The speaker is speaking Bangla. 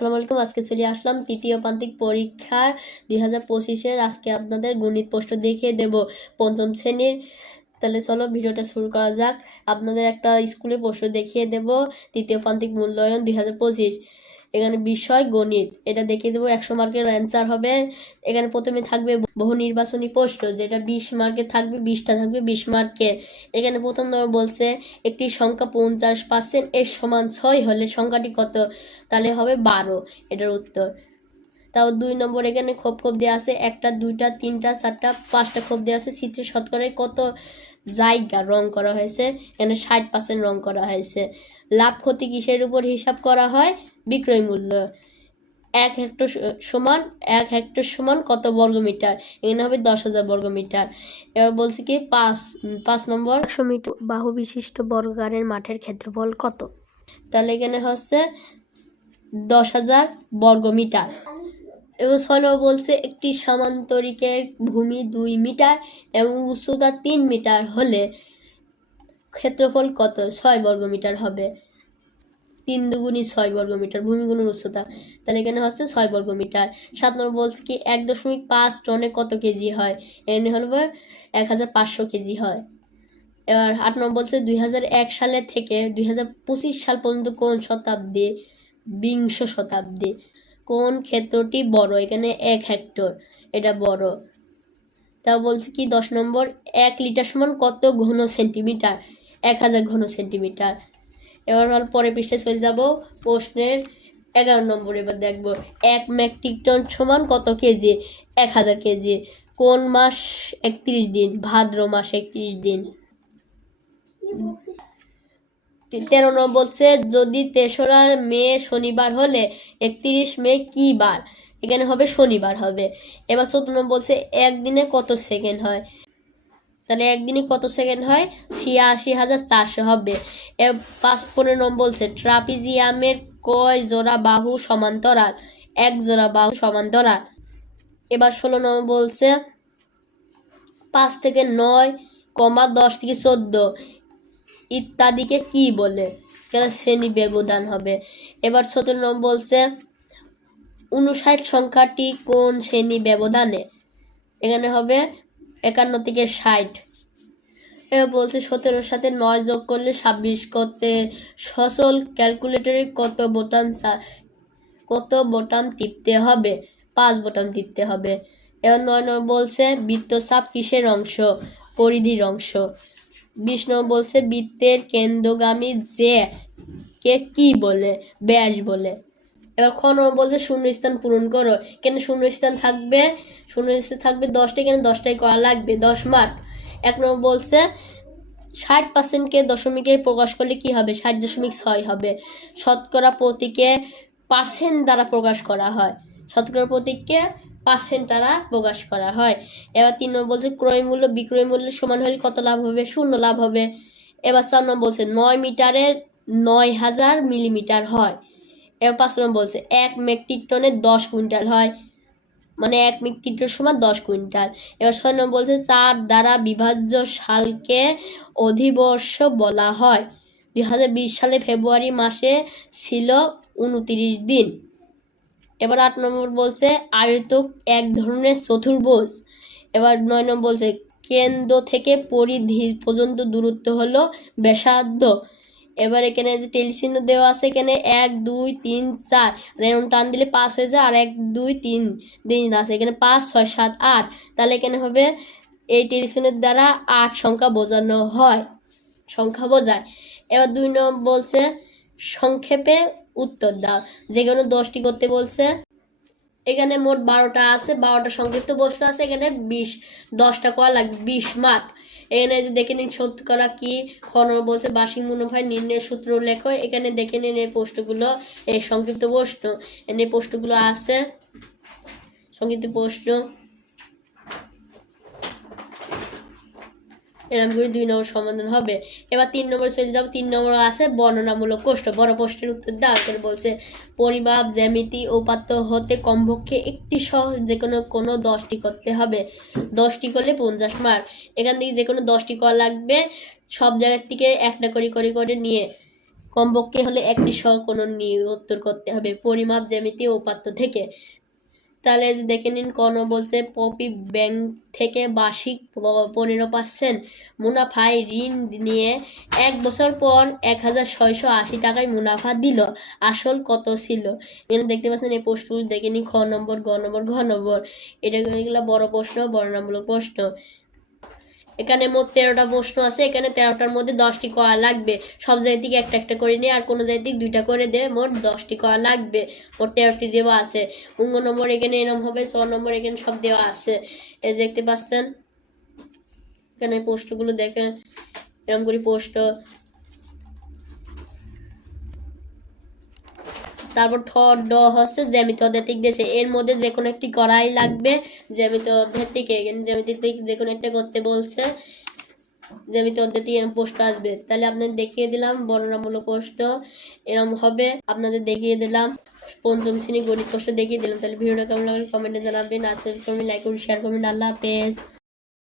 আসসালামু আলাইকুম। আজকে চলে আসলাম তৃতীয় প্রান্তিক পরীক্ষার 2025-এর। আজকে আপনাদের গণিত প্রশ্ন দেখিয়ে দেব পঞ্চম শ্রেণীর। তাহলে চলো ভিডিওটা শুরু করা যাক। আপনাদের একটা স্কুলে প্রশ্ন দেখিয়ে দেব তৃতীয় প্রান্তিক মূল্যায়ন 2025। এখানে বিষয় গণিত, এটা দেখিয়ে দেবো। 100 মার্কের অ্যান্সার হবে। এখানে প্রথমে থাকবে বহু নির্বাচনী প্রশ্ন, যেটা 20 মার্কের থাকবে, 20টা থাকবে 20 মার্কের। এখানে প্রথম নম্বর বলছে একটি সংখ্যা 50% এর সমান 6 হলে সংখ্যাটি কত? তাহলে হবে 12, এটার উত্তর। তাও 2 নম্বর এখানে খোপ দেওয়া আছে, 1টা 2টা 3টা 4টা 5টা খোপ দেওয়া আছে। চিত্রে শতকরায় কত জায়গা রং করা হয়েছে? এখানে 60% রং করা হয়েছে। লাভ ক্ষতি কিসের উপর হিসাব করা হয়? বিক্রয় মূল্য। 1 হেক্টর সমান কত বর্গমিটার? এখানে হবে 10,000 বর্গমিটার। এবার বলছে কি 5 নম্বর 100 মিটার বাহু বিশিষ্ট বর্গাকারের মাঠের ক্ষেত্রফল কত? তাহলে এখানে হচ্ছে 10,000 বর্গমিটার। এবং 6 নম্বর বলছে একটি সামান্তরিকের ভূমি 2 মিটার এবং উচ্চতা 3 মিটার হলে ক্ষেত্রফল কত? 6 বর্গমিটার হবে। 3 দুগুণী 6 বর্গমিটার, ভূমি গুণের উচ্চতা। তাহলে এখানে হচ্ছে 6 বর্গমিটার। 7 নম্বর বলছে কি 1.5 টনে কত কেজি হয়? এখানে হলো 1500 কেজি হয়। এবার 8 নম্বর বলছে 2001 সালে থেকে 2025 সাল পর্যন্ত কোন শতাব্দী? বিংশ শতাব্দী। কোন ক্ষেত্রটি বড়? এখানে 1 হেক্টর, এটা বড়। তা বলছে কি 10 নম্বর 1 লিটার সমান কত ঘন সেন্টিমিটার? 1000 ঘন সেন্টিমিটার। এবার পরের পৃষ্ঠায় চলে যাব। প্রশ্নের 11 নম্বর এবার দেখব 1 মেট্রিক টন সমান কত কেজি? 1000 কেজি। কোন মাস 31 দিন? ভাদ্র মাস 31 দিন। 13 নম্বর বলছে যদি 3রা মে শনিবার হলে 31 মে কি বার? এখানে হবে শনিবার হবে। এবার 14 নম্বর বলছে একদিনে কত সেকেন্ড হয়? তাহলে একদিনে কত সেকেন্ড হয়? 86,400 হবে। 15 নম্বর বলছে ট্রাপিজিয়ামের কয় জোড়া বাহু সমান্তরাল? 1 জোড়া বাহু সমান্তরাল। এবার 16 নম্বর বলছে 5 থেকে 9, 10 থেকে 14 ইত্যাদিকে কি বলে? শ্রেণী ব্যবধান হবে। এবার 17 নম্বর বলছে 59 সংখ্যাটি কোন শ্রেণী ব্যবধানে? এখানে হবে 51 থেকে 60। এবার বলছে 17 সাথে 9 যোগ করলে 26 করতে সচল ক্যালকুলেটরে কত বোতাম টিপতে হবে? 5 বোতাম টিপতে হবে। এবার 9 নম্বর বলছে বৃত্তচাপ কিসের অংশ? পরিধির অংশ। 20 নম্বর বলছে বৃত্তের কেন্দ্রগামী যে কে কি বলে? ব্যাস বলে। এবার খ নম্বর বলছে শূন্যস্থান পূরণ করো। কেন শূন্যস্থান থাকবে? শূন্যস্থান থাকবে 10টা, কেন 10টাই করা লাগবে, 10 মার্ক। 1 নম্বর বলছে 60%কে দশমিকে প্রকাশ করলে কি হবে? 60.6 হবে। শতকরা প্রতীকে পার্সেন্ট দ্বারা প্রকাশ করা হয়। শতকরা প্রতীককে পার্সেন্ট দ্বারা প্রকাশ করা হয়। এবার 3 নম্বর বলছে ক্রয় মূল্য বিক্রয় মূল্যের সমান হলে কত লাভ হবে? 0 লাভ হবে। এবার 4 নম্বর বলছে 9 মিটারের 9000 মিলিমিটার হয়। এবার 5 নম্বর বলছে 1 মেট্রিক টনে 10 কুইন্টাল হয়, মানে 1 মেট্রিক টন সমান 10 কুইন্টাল। এবার 6 নম্বর বলছে 4 দ্বারা বিভাজ্য সালকে অধিবর্ষ বলা হয়। 2020 সালে ফেব্রুয়ারি মাসে ছিল 29 দিন। এবার 8 নম্বর বলছে আয়তক এক ধরনের চতুর্ভুজ। এবার 9 নম্বর বলছে কেন্দ্র থেকে পরিধি পর্যন্ত দূরত্ব হলো ব্যাসার্ধ। এবার এখানে যে টেলিচিহ্ন দেওয়া আছে, এখানে 1 2 3 4 এরকম টান দিলে 5 হয়ে যায়, আর 1 2 3 দিন আছে, এখানে 5 6 7 8। তাহলে এখানে হবে এই টেলিচিহ্নের দ্বারা 8 সংখ্যা বোঝানো হয়, সংখ্যা বোঝায়। এবার 2 নম্বর বলছে সংক্ষেপে উত্তর দাও। যে কোনো 10টি করতে বলছে। এখানে মোট 12টা আছে, 12টা সংক্ষিপ্ত প্রশ্ন আছে। এখানে 10টা করা লাগবে, 20 মার্ক। এখানে যে দেখে নিন শতকরা কি। খ নম্বর বলছে বার্ষিক মুনাফার নির্ণয়ের সূত্র লেখো। এখানে দেখে নিন এই প্রশ্নগুলো, এই সংক্ষিপ্ত প্রশ্ন, এই প্রশ্নগুলো আছে সংক্ষিপ্ত প্রশ্ন। এরকম করে 2 নম্বর সমাধান হবে। এবার 3 নম্বর চলে যাবো। 3 নম্বর আছে বর্ণনামূলক প্রশ্ন। বড় প্রশ্নের উত্তর দাও। এখানে বলছে পরিমাপ জ্যামিতি ও পাত্র হতে কমপক্ষে একটি সহ যে কোনো 10টি করতে হবে। 10টি করলে 50 মার্ক। এখান থেকে যে কোনো 10টি করা লাগবে, সব জায়গার থেকে একটা করে নিয়ে। কমপক্ষে হলে একটি সহকোণন নিয়ে উত্তর করতে হবে পরিমাপ জ্যামিতি ও উপাত্ত থেকে। তাহলে এই যে দেখে নিন কোন বলছে পপি ব্যাংক থেকে বার্ষিক 15% মুনাফায় ঋণ নিয়ে 1 বছর পর 1680 টাকায় মুনাফা দিল, আসল কত ছিল? এখানে দেখতে পাচ্ছেন এই প্রশ্নগুলো দেখে নিন, খ নম্বর, গ নম্বর, ঘ নম্বর। এগুলো বড় প্রশ্ন, বর্ণনামূলক প্রশ্ন। এখানে মোট 13টা প্রশ্ন আছে, এখানে 13টার মধ্যে 10টি করা লাগবে। সব জায়গা থেকে একটা একটা করে নিয়ে আর কোনো জায়গা থেকে 2টা করে দে, মোট 10টি করা লাগবে। মোট 13টি দেওয়া আছে। অঙ্গ নম্বর এখানে এরকম হবে, 6 নম্বর এখানে সব দেওয়া আছে। এই দেখতে পাচ্ছেন এখানে প্রশ্নগুলো দেখেন, এরকম করে প্রশ্ন। তারপর ঠ ড হচ্ছে জ্যামিতি অধ্যাত্মিক দেশে, এর মধ্যে যে কোনো একটি করাই লাগবে। জ্যামিতি অধ্যাত্মিক এখানে জ্যামিতি যে কোনো একটা করতে বলছে, জ্যামিতি অধ্যাত্মিক এরকম প্রশ্ন আসবে। তাহলে আপনাদের দেখিয়ে দিলাম বর্ণনামূলক প্রশ্ন এরকম হবে, আপনাদের দেখিয়ে দিলাম পঞ্চম শ্রেণী গণিত প্রশ্ন দেখিয়ে দিলাম। তাহলে ভিডিওটা কেমন লাগলো কমেন্টে জানাবেন, আর লাইক করুন, শেয়ার করবেন। আল্লাহ হাফেজ।